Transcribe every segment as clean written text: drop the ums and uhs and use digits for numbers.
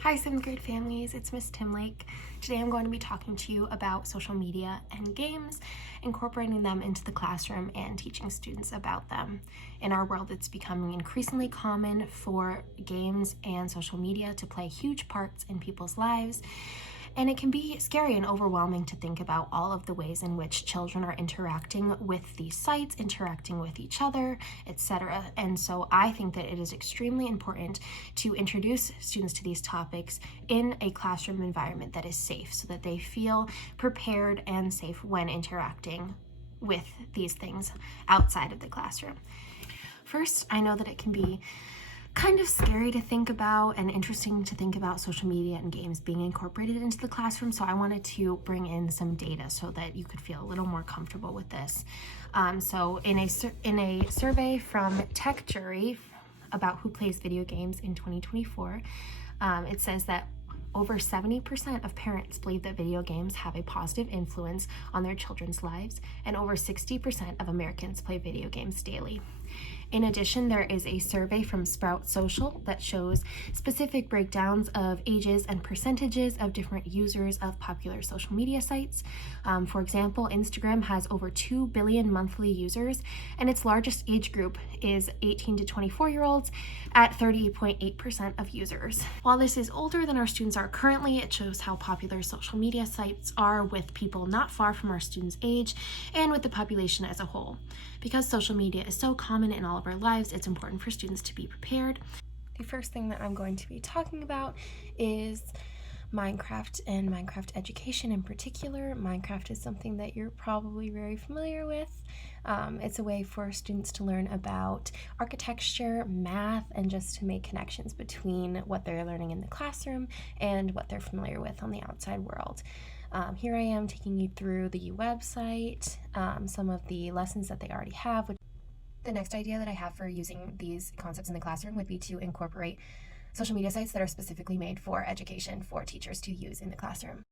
Hi 7th grade families, it's Miss Timlake. Today I'm going to be talking to you about social media and games, incorporating them into the classroom and teaching students about them. In our world, it's becoming increasingly common for games and social media to play huge parts in people's lives. And it can be scary and overwhelming to think about all of the ways in which children are interacting with these sites, interacting with each other, etc. And so I think that it is extremely important to introduce students to these topics in a classroom environment that is safe so that they feel prepared and safe when interacting with these things outside of the classroom. First, I know that it can be kind of scary to think about and interesting to think about social media and games being incorporated into the classroom, so I wanted to bring in some data so that you could feel a little more comfortable with this. So in a survey from TechJury about who plays video games in 2024, it says that over 70% of parents believe that video games have a positive influence on their children's lives, and over 60% of Americans play video games daily. In addition, there is a survey from Sprout Social that shows specific breakdowns of ages and percentages of different users of popular social media sites. For example, Instagram has over 2 billion monthly users, and its largest age group is 18 to 24-year-olds at 30.8% of users. While this is older than our students are currently, it shows how popular social media sites are with people not far from our students' age and with the population as a whole. Because social media is so common in all of our lives, it's important for students to be prepared. The first thing that I'm going to be talking about is Minecraft and Minecraft education in particular. Minecraft is something that you're probably very familiar with. It's a way for students to learn about architecture, math, and just to make connections between what they're learning in the classroom and what they're familiar with on the outside world. Here I am taking you through the website, some of the lessons that they already have. The next idea that I have for using these concepts in the classroom would be to incorporate social media sites that are specifically made for education for teachers to use in the classroom.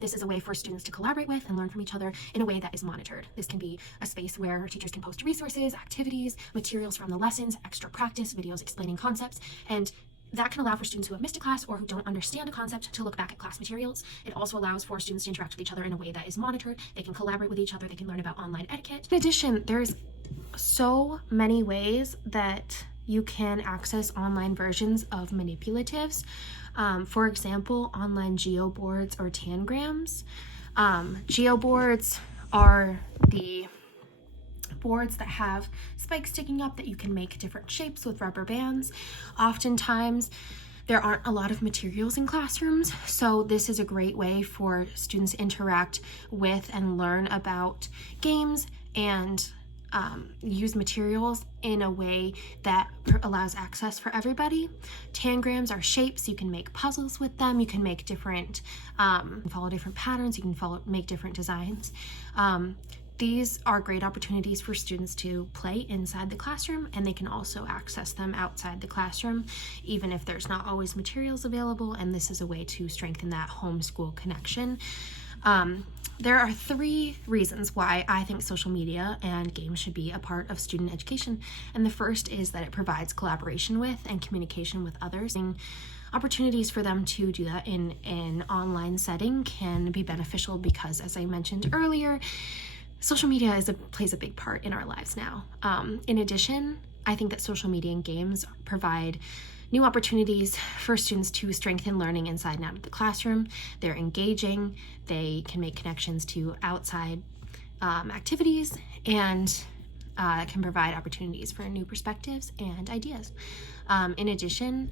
This is a way for students to collaborate with and learn from each other in a way that is monitored. This can be a space where teachers can post resources, activities, materials from the lessons, extra practice, videos explaining concepts, and that can allow for students who have missed a class or who don't understand a concept to look back at class materials. It also allows for students to interact with each other in a way that is monitored. They can collaborate with each other. They can learn about online etiquette. In addition, there's so many ways that you can access online versions of manipulatives. For example, online geoboards or tangrams. Geoboards are the boards that have spikes sticking up that you can make different shapes with rubber bands. Oftentimes, there aren't a lot of materials in classrooms, so this is a great way for students to interact with and learn about games and use materials in a way that allows access for everybody. Tangrams are shapes. You can make puzzles with them. You can make different, follow different patterns. You can make different designs. These are great opportunities for students to play inside the classroom, and they can also access them outside the classroom, even if there's not always materials available, and this is a way to strengthen that homeschool connection. There are 3 reasons why I think social media and games should be a part of student education, and the first is that it provides collaboration with and communication with others. Opportunities for them to do that in an online setting can be beneficial because, as I mentioned earlier, social media plays a big part in our lives now. In addition, I think that social media and games provide new opportunities for students to strengthen learning inside and out of the classroom. They're engaging, they can make connections to outside activities, and can provide opportunities for new perspectives and ideas. In addition,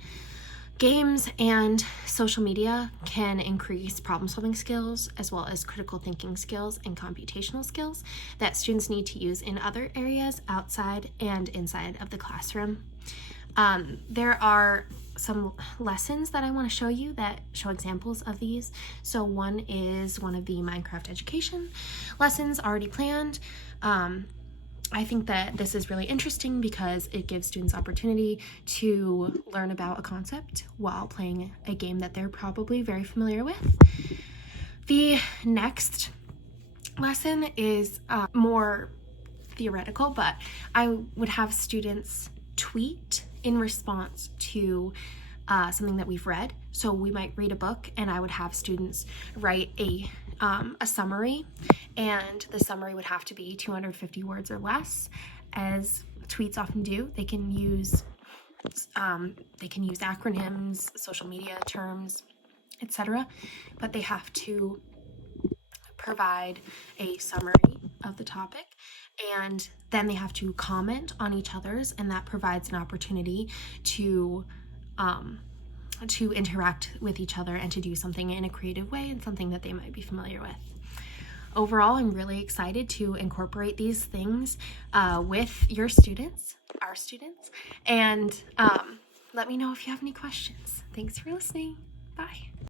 games and social media can increase problem-solving skills as well as critical thinking skills and computational skills that students need to use in other areas outside and inside of the classroom. There are some lessons that I want to show you that show examples of these. So one is one of the Minecraft education lessons already planned. I think that this is really interesting because it gives students opportunity to learn about a concept while playing a game that they're probably very familiar with. The next lesson is more theoretical, but I would have students tweet in response to something that we've read. So we might read a book, and I would have students write a summary, and the summary would have to be 250 words or less, as tweets often do. They can use acronyms, social media terms, etc., but they have to provide a summary of the topic, and then they have to comment on each other's, and that provides an opportunity to interact with each other and to do something in a creative way and something that they might be familiar with. Overall, I'm really excited to incorporate these things with your students, our students, and let me know if you have any questions. Thanks for listening. Bye.